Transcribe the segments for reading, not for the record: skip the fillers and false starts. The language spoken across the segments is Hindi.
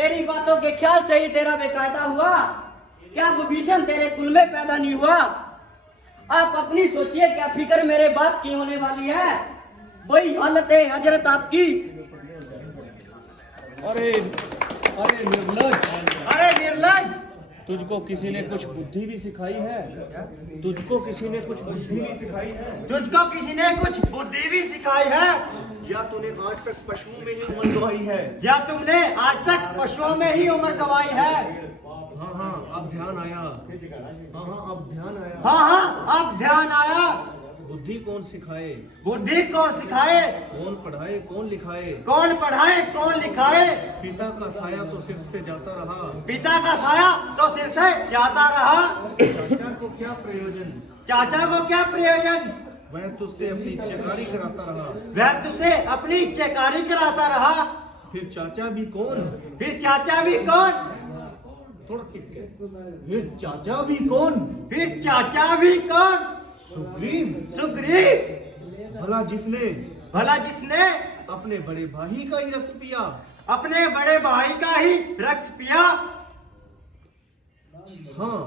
तेरी बातों के ख्याल से ही तेरा बेकायदा हुआ। क्या विभीषण तेरे कुल में पैदा नहीं हुआ? आप अपनी सोचिए, क्या फिक्र मेरे बात की होने वाली है? वही हालत है हजरत आपकी। अरे अरे निर्लज, तुझको किसी ने कुछ बुद्धि भी सिखाई है? तुझको किसी ने कुछ बुद्धि भी सिखाई है? तुझको किसी ने कुछ बुद्धि भी सिखाई है? या तूने आज तक पशुओं में ही उम्र गवाई है? या तुमने आज तक पशुओं में ही उम्र गवाई है? हाँ अब ध्यान आया। अब ध्यान आया। हाँ अब ध्यान आया। बुद्धि कौन सिखाए? बुद्धि कौन सिखाए? कौन पढ़ाए कौन लिखाए? कौन पढ़ाए कौन लिखाए? पिता का साया तो सिर से जाता रहा। पिता का साया तो सिर से जाता रहा। चाचा को क्या प्रयोजन? चाचा को क्या प्रयोजन? वह तुझसे अपनी चकारी कराता रहा। वह तुझसे अपनी चकारी कराता रहा। फिर चाचा भी कौन? फिर चाचा भी कौन? फिर चाचा भी कौन? फिर चाचा भी कौन? सुग्रीव। सुग्रीव। भला जिसने अपने बड़े भाई का ही रक्त पिया। अपने बड़े भाई का ही रक्त पिया। हाँ,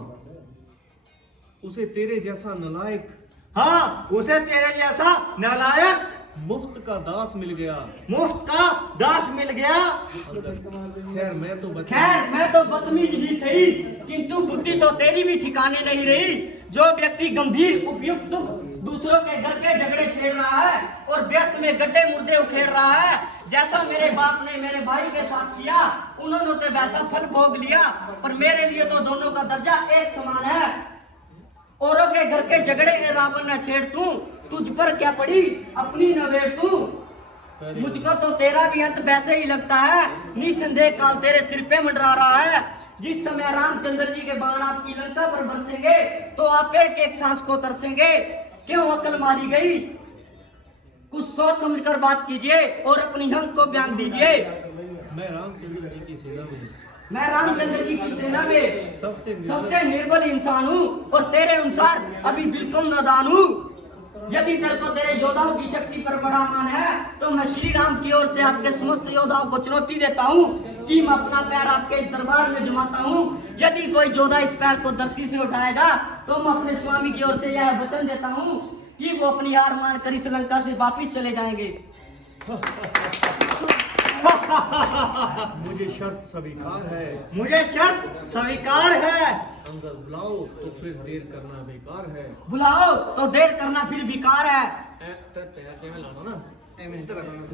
उसे तेरे जैसा नालायक, हाँ, उसे तेरे जैसा नालायक मुफ्त का दास मिल गया। मुफ्त का दास मिल गया। खैर मैं तो बदतमीज ही सही, किंतु बुद्धि तो तेरी भी ठिकाने नहीं रही। जो व्यक्ति गंभीर उपयुक्त दूसरों के घर के झगड़े छेड़ रहा है और व्यर्थ में गड्ढे मुर्दे उखेड़ रहा है, जैसा मेरे बाप ने मेरे भाई के साथ किया, उन्होंने तो वैसा फल भोग लिया, पर मेरे लिए तो दोनों का दर्जा एक समान है। औरों के घर के झगड़े रावण न छेड़ तू, तुझ पर क्या पड़ी अपनी नवेड़ तू। मुझको तो तेरा भी अंत वैसे ही लगता है। निसंदेह काल तेरे सिर पे मंडरा रहा है। जिस समय रामचंद्र जी के बाण आपकी लंका पर बरसेंगे तो आप एक एक सांस को तरसेंगे। क्यों अकल मारी गई? कुछ सोच समझकर बात कीजिए और अपनी हम को बयान दीजिए। मैं रामचंद्र जी की सेना में मैं रामचंद्र जी की सेना में सबसे निर्बल इंसान हूँ और तेरे अनुसार अभी बिल्कुल नादान हूँ। यदि तेरे को तेरे योद्धाओं की शक्ति पर बड़ा मान है तो मैं श्री राम की ओर से आपके समस्त योद्धाओं को चुनौती देता हूँ कि मैं अपना पैर आपके इस दरबार में जमाता हूँ। यदि कोई योद्धा इस पैर को धरती से उठाएगा तो मैं अपने स्वामी की ओर से यह वचन देता हूँ कि वो अपनी हार मानकर इस लंका से वापिस चले जाएंगे। मुझे शर्त स्वीकार है। मुझे शर्त स्वीकार है। अंदर बुलाओ तो फिर देर करना बेकार है। बुलाओ तो देर करना फिर बेकार है।